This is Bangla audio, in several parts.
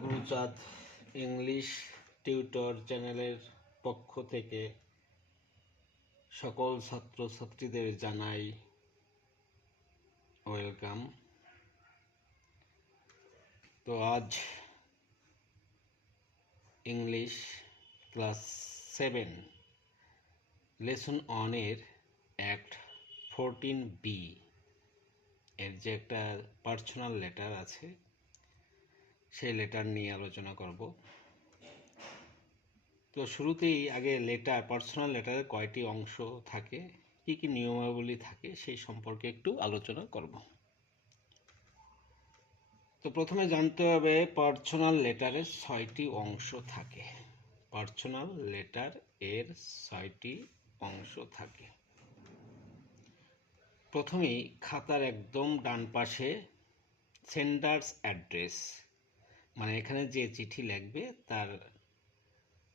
গুরুচাঁদ ইংলিশ টিউটর চ্যানেলের পক্ষ থেকে সকল ছাত্রছাত্রীদের জানাই ওয়েলকাম। তো আজ ইংলিশ ক্লাস 7 লেসন অনের অ্যাক্ট 14B এর যে একটা পার্সোনাল লেটার আছে সেই লেটার নিয়ে আলোচনা করব। তো শুরুতেই আগে পার্সোনাল লেটারের কয়টি অংশ থাকে, কি কি নিয়মাবলী থাকে সেই সম্পর্কে একটু আলোচনা করব। তো প্রথমে জানতে হবে পার্সোনাল লেটারের 6টি অংশ থাকে। পার্সোনাল লেটার এর 6টি অংশ থাকে। প্রথমেই খাতার একদম ডান পাশে সেন্ডার্স অ্যাড্রেস, মানে এখানে যে চিঠি লিখবে তার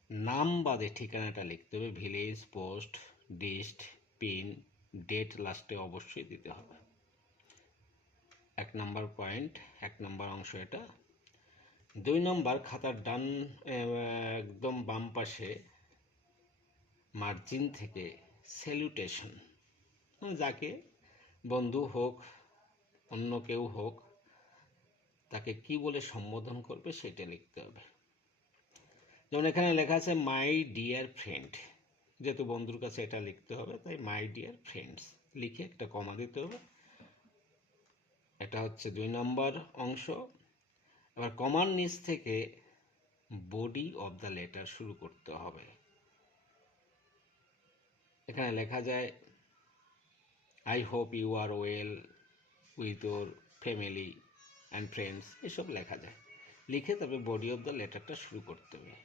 নাম বাদে ঠিকানাটা লিখতে হবে। Village, post, dist, pin, date লাস্টে অবশ্যই দিতে হবে। 1 নম্বর পয়েন্ট, 1 নম্বর অংশ এটা। 2 নম্বর, খাতার ডান একদম বাম পাশে মার্জিন থেকে স্যালুটেশন, যাকে বন্ধু হোক অন্য কেউ হোক তাকে কি বলে সম্বোধন করবে সেটা লিখতে হবে। যেমন এখানে লেখা আছে মাই ডিয়ার ফ্রেন্ড, যেহেতু বন্ধুর কাছে এটা লিখতে হবে তাই মাই ডিয়ার ফ্রেন্ডস লিখে একটা কমা দিতে হবে। এটা হচ্ছে 2 নম্বর অংশ। এবার কমার নিচ থেকে বডি অফ দ্য লেটার শুরু করতে হবে। এখানে লেখা যায় I hope you are well with your family and friends, এসব লেখা যায়। লিখে তবে বডি অফ দ্য লেটারটা শুরু করতে হবে।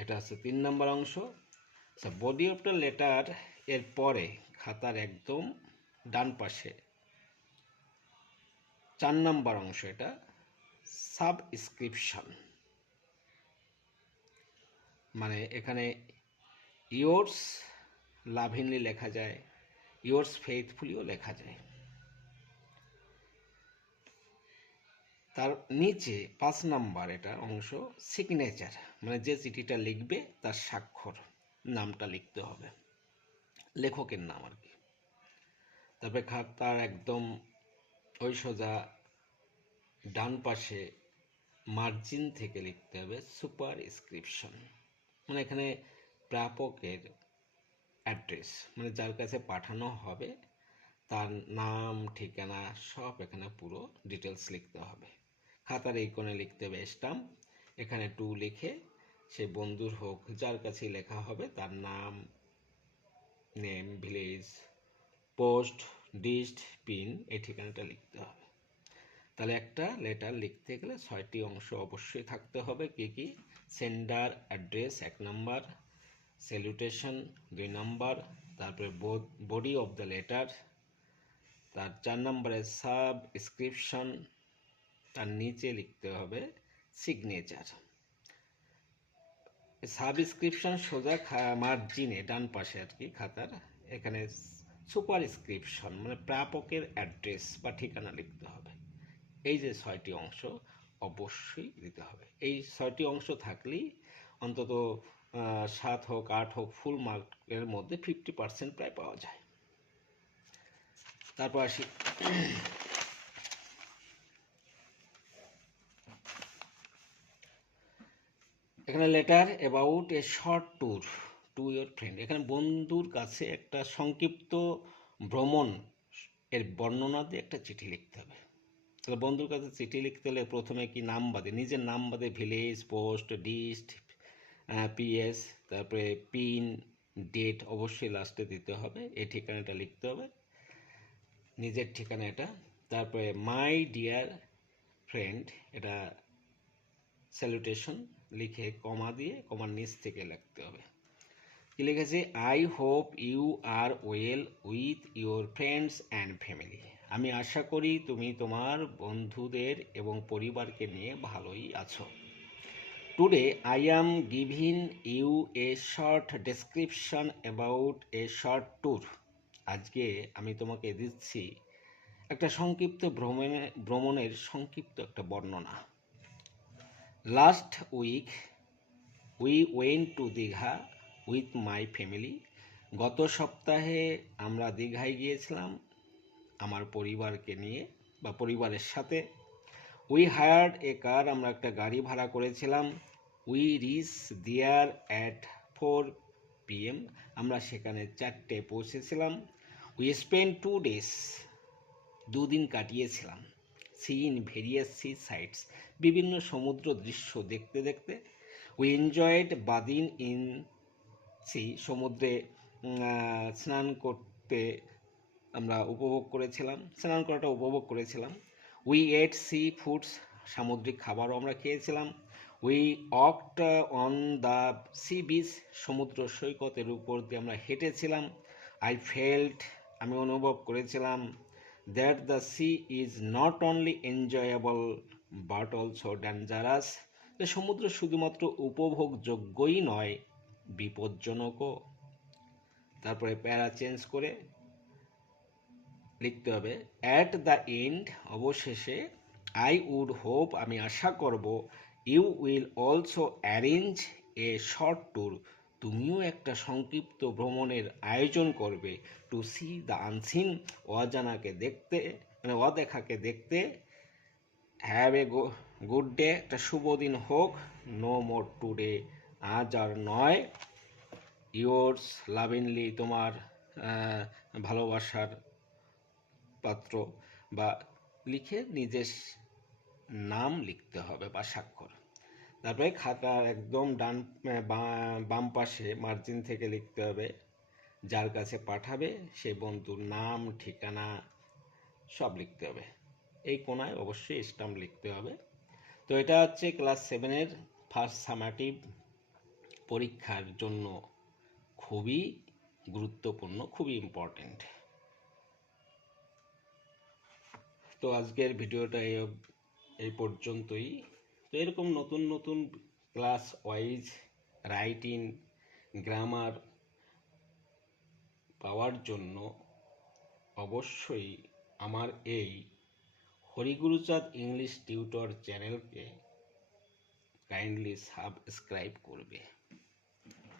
এটা হচ্ছে 3 নম্বর অংশ। বডি অফ দ্য লেটার এর পরে খাতার একদম ডান পাশে 4 নম্বর অংশ, এটা সাবস্ক্রিপশন, মানে এখানে ইয়োর্স লাভিংলি লেখা যায়, ইয়োর্স ফেইথফুলিও লেখা যায়। তার নিচে 5 নাম্বার এটা অংশ সিগনেচার, মানে যে চিঠিটা লিখবে তার স্বাক্ষর, নামটা লিখতে হবে, লেখকের নাম আর কি। তারপরে খাতার একদম ওই সোজা ডান পাশে মার্জিন থেকে লিখতে হবে সুপারস্ক্রিপশন, মানে এখানে প্রাপকের অ্যাড্রেস, মানে যার কাছে পাঠানো হবে তার নাম ঠিকানা সব এখানে পুরো ডিটেলস লিখতে হবে। খাতার এই কোণে লিখতে হবে স্টাম্প, এখানে টু লিখে সে বন্ধুর হোক যার কাছে লেখা হবে তার নাম, name, village, post, dist, pin, এই ঠিকানাটা লিখতে হবে। তাহলে একটা লেটার লিখতে গেলে 6টি অংশ অবশ্যই থাকতে হবে। কি কি? সেন্ডার অ্যাড্রেস 1 নম্বর, স্যালুটেশন 2 নম্বর, তারপরে বডি অফ দ্য লেটার, তার 4 নম্বরে সাবস্ক্রিপশন, তার নিচে লিখতে হবে সিগনেচার। সাবস্ক্রিপশন সোজা মার্জিনে ডান পাশে আর কি খাতার, এখানে সুপারস্ক্রিপশন মানে প্রাপকের অ্যাড্রেস বা ঠিকানা লিখতে হবে। এই যে 6টি অংশ অবশ্যই দিতে হবে। এই 6টি অংশ থাকলেই অন্তত 7 হোক 8 হোক ফুল মার্কের মধ্যে 50% প্রায় পাওয়া যায়। তারপর আসি এখানে letter about a short tour to your friend, এখানে বন্ধুর কাছে একটা সংক্ষিপ্ত ভ্রমণ এর বর্ণনা দিয়ে একটা চিঠি লিখতে হবে। তাহলে বন্ধুর কাছে চিঠি লিখতে হলে প্রথমে কি নাম বাদে, নিজের নাম বাদে ভিলেজ, পোস্ট, ডিস্ট, পিএস, তারপরে পিন, ডেট অবশ্যই লাস্টে দিতে হবে। এই ঠিকানাটা লিখতে হবে, নিজের ঠিকানা এটা। তারপরে মাই ডিয়ার ফ্রেন্ড, এটা স্যালুটেশন লিখে কমা দিয়ে কমার নিচ থেকে লিখতে হবে। কি লিখেছে? I hope you are well with your friends and family, আমি আশা করি তুমি তোমার বন্ধুদের এবং পরিবারকে নিয়ে ভালোই আছো। Today I am giving you a short description about a short tour, আজকে আমি তোমাকে দিচ্ছি একটা সংক্ষিপ্ত ভ্রমণের সংক্ষিপ্ত একটা বর্ণনা। Last week we went to Digha with my family. গত সপ্তাহে আমরা দীঘায় গিয়েছিলাম আমার পরিবারকে নিয়ে বা পরিবারের সাথে। উই হায়ার্ড এ কার, আমরা একটা গাড়ি ভাড়া করেছিলাম। We reach there at 4 PM, আমরা সেখানে 4টে পৌঁছেছিলাম। উই স্পেন্ড 2 days, 2 দিন কাটিয়েছিলাম। Sea in various sea sights, বিভিন্ন সমুদ্র দৃশ্য দেখতে দেখতে। We enjoyed bathing in sea, সমুদ্রে স্নান করতে আমরা স্নান করাটা উপভোগ করেছিলাম। উই এট সি ফুডস, সামুদ্রিক খাবারও আমরা খেয়েছিলাম। We walked on the sea beach, সমুদ্র সৈকতের উপর দিয়ে আমরা হেঁটেছিলাম। আই ফেল্ট, আমি অনুভব করেছিলাম, that the sea is not only enjoyable but also dangerous, যে সমুদ্র শুধুমাত্র উপভোগযোগ্যই নয়, বিপজ্জনকও। তারপরে প্যারা চেঞ্জ করে লিখতে হবে, অ্যাট দ্য এন্ড, অবশেষে, আই উড হোপ, আমি আশা করব, you will also arrange a short tour, তুমিও একটা সংক্ষিপ্ত ভ্রমণের আয়োজন করবে, টু সি দ্য আনসিন, অজানাকে দেখতে, মানে অদেখাকে দেখতে। হ্যাভ এ গুড ডে, একটা শুভ দিন হোক। নো মোর টুডে, আজ আর নয়। ইয়োর্স লাভিনলি, তোমার ভালোবাসার পাত্র, বা লিখে নিজের নাম লিখতে হবে বা স্বাক্ষর। তারপরে খাতার একদম বাম পাশে মার্জিন থেকে লিখতে হবে, যার কাছে পাঠাবে সেই বন্ধুর নাম, ঠিকানা সব লিখতে হবে। এই কোনায় অবশ্যই স্টাম্প লিখতে হবে। তো এটা হচ্ছে ক্লাস 7-এর ফার্স্ট সামেটিভ পরীক্ষার জন্য খুবই গুরুত্বপূর্ণ, খুবই ইম্পর্টেন্ট। তো আজকের ভিডিওটা এই পর্যন্তই। তো এরকম নতুন নতুন ক্লাস ওয়াইজ রাইটিং, গ্রামার পাওয়ার জন্য অবশ্যই আমার এই হরিগুরুচাঁদ ইংলিশ টিউটর চ্যানেলকে কাইন্ডলি সাবস্ক্রাইব করবে।